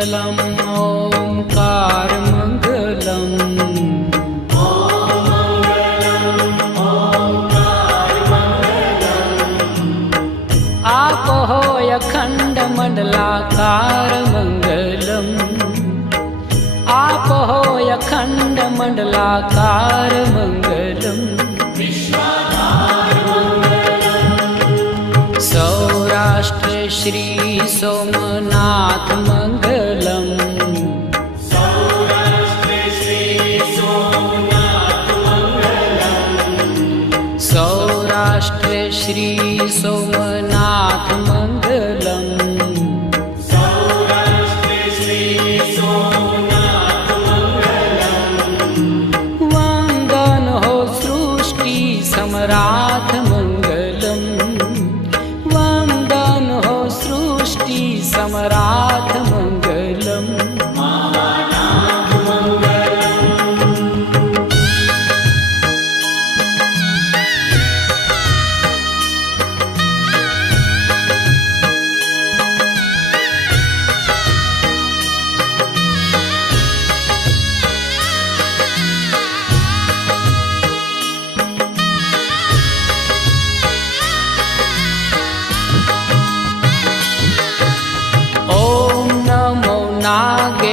मङ्गलम् ओङ्कारमङ्गलम् आपो अखण्डमण्डलाकारमङ्गलम् आपो अखण्डमण्डलाकारमङ्गलम् सौराष्ट्र श्री सोमनाथ मङ्गलम् सौराष्ट्र श्री सोमनाथ मङ्गलम् वन्दन हो सृष्टि सम्राट मङ्गलम् वन्दन हो सृष्टि सम्राट मङ्गलम्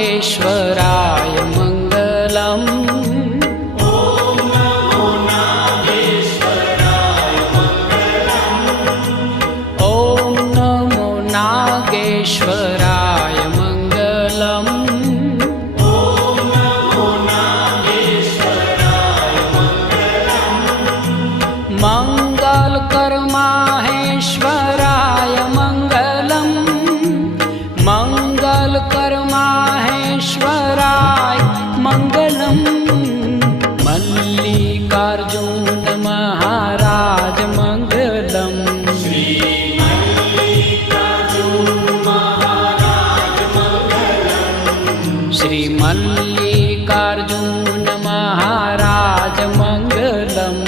नागेश्वराय मङ्गलम् ॐ नमो नागेश्वराय मङ्गलम् ॐ नमो नागेश्वराय मङ्गलम् ॐ नमो नागेश्वराय मङ्गलम् मङ्गलकर माहेश्वराय मङ्गलम् मङ्गलकर माहेश्वराय मङ्गलम् मल्लिकार्जुन महाराज मङ्गलम् श्री मल्लिकार्जुन महाराज मङ्गलम् श्री मल्लिकार्जुन महाराज मङ्गलम्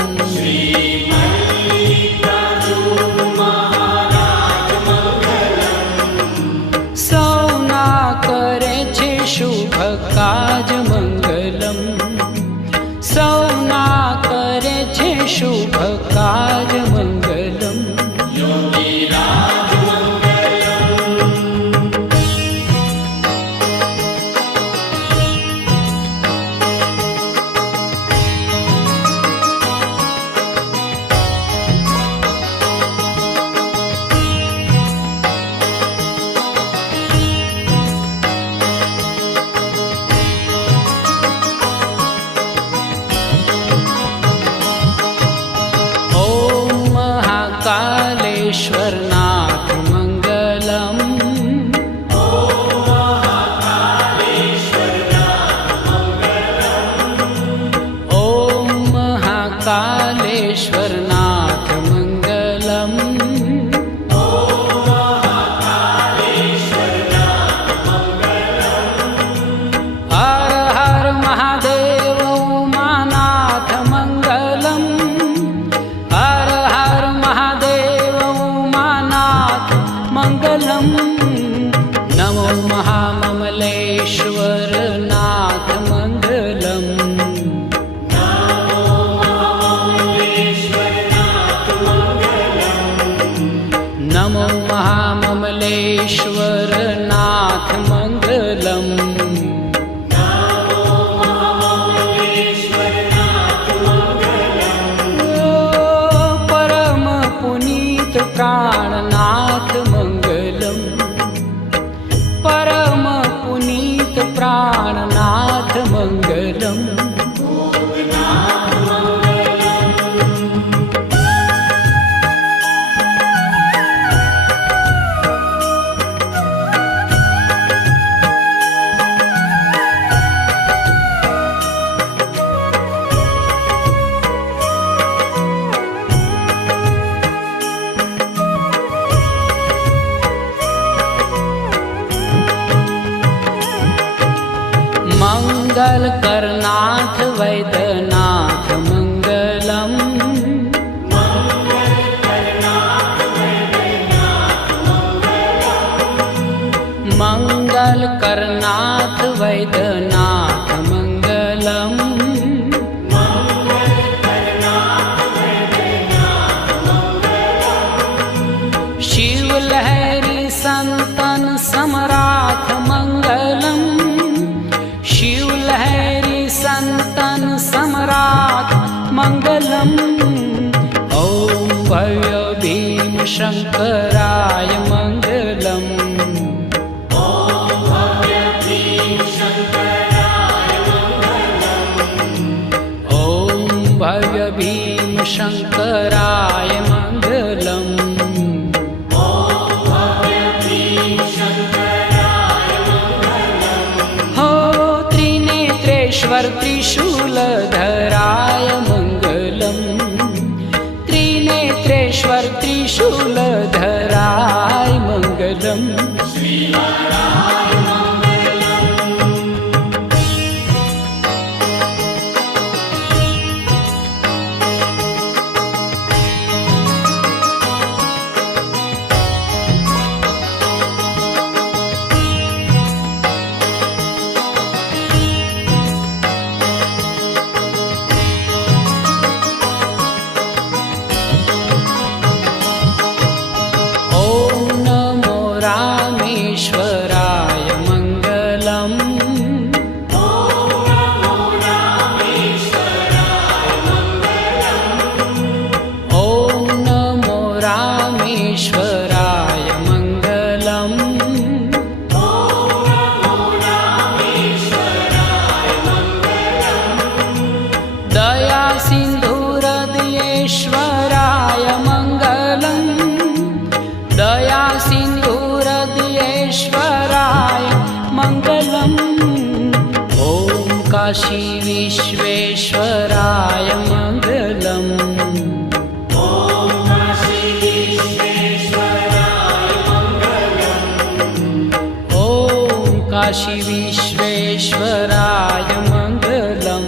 शुभ काज मंगलम सौना करे छे शुभ काज मंगलम योगी राज कालेश्वरनाथ मङ्गलम् ॐ महाकालेश्वरनाथ मङ्गलम् हर हर महादेव उमानाथ मङ्गलम् हर हर महादेव मङ्गलम् नमो महाममलेश्वर नाथ मङ्गलम् नमो महाममलेश्वर नाथ मङ्गलम् परम पुनीत प्राणनाथ मङ्गलम् परम पुनीत प्राणनाथ मङ्गलम् मंगल करनाथ वैद्यनाथ मंगलम मंगल कर करनाथ वैद्यनाथ मंगलम। शिव लहरी संतन सम्राट मंगलम। शिव लहरी संतन सम्राट मंगलम। ओम भव्य भीम शंकराय मंगलम। ओम भव्य भीम शंकराय मंगलम। ओम भव्य भीम शंकराय मंगलम। ओम भव्य भीम शंकराय मंगलम। हो त्रिनेत्रेश्वर त्रिशूलधराय मंगलम। त्रिनेत्रेश्वर त्रिशूलधराय मंगलम। श्रीहराय मंगलम। ओम नमो रामेश्वराय मंगलम। ओम नमो रामेश्वराय मंगलम। ओम नमो रामेश्वराय मंगलम। ओम नमो रामेश्वराय मंगलम। दया सिंधु हृदयेश्वराय मंगलम। दया सिंधु हृदयेश्वराय मंगलम। ओम काशी विश्वेश्वराय मंगलम। ओम काशी विश्वेश्वराय मंगलम। ओम काशी विश्वेश्वराय मंगलम।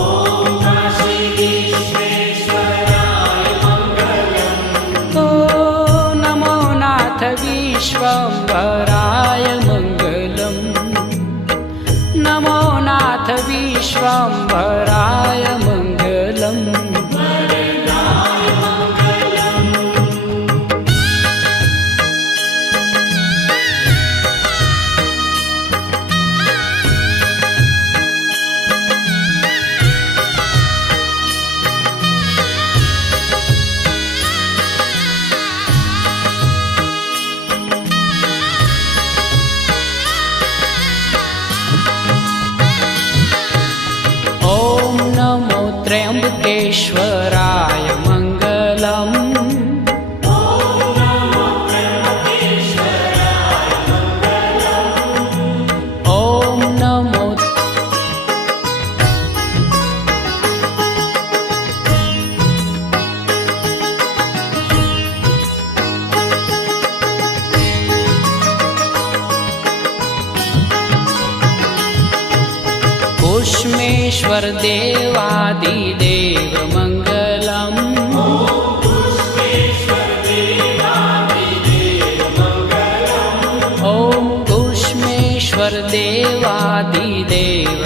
ओम काशी विश्वेश्वराय मंगलम। ओ नमो नाथ विश्वम्भराय मंगलम। नमो नाथ विश्वम्भराय मंगलम। वरदाय मंगलम। ओम नमो त्र्यंबकेश्वराय मंगलम। ओम नमो त्र्यंबकेश्वराय मंगलम। ओम नमो कुष्मेश्वर देवादिदेव मंगलम। ओम कुष्मेश्वर देवादिदेव मंगलम। ओम कुष्मेश्वर देवादिदेव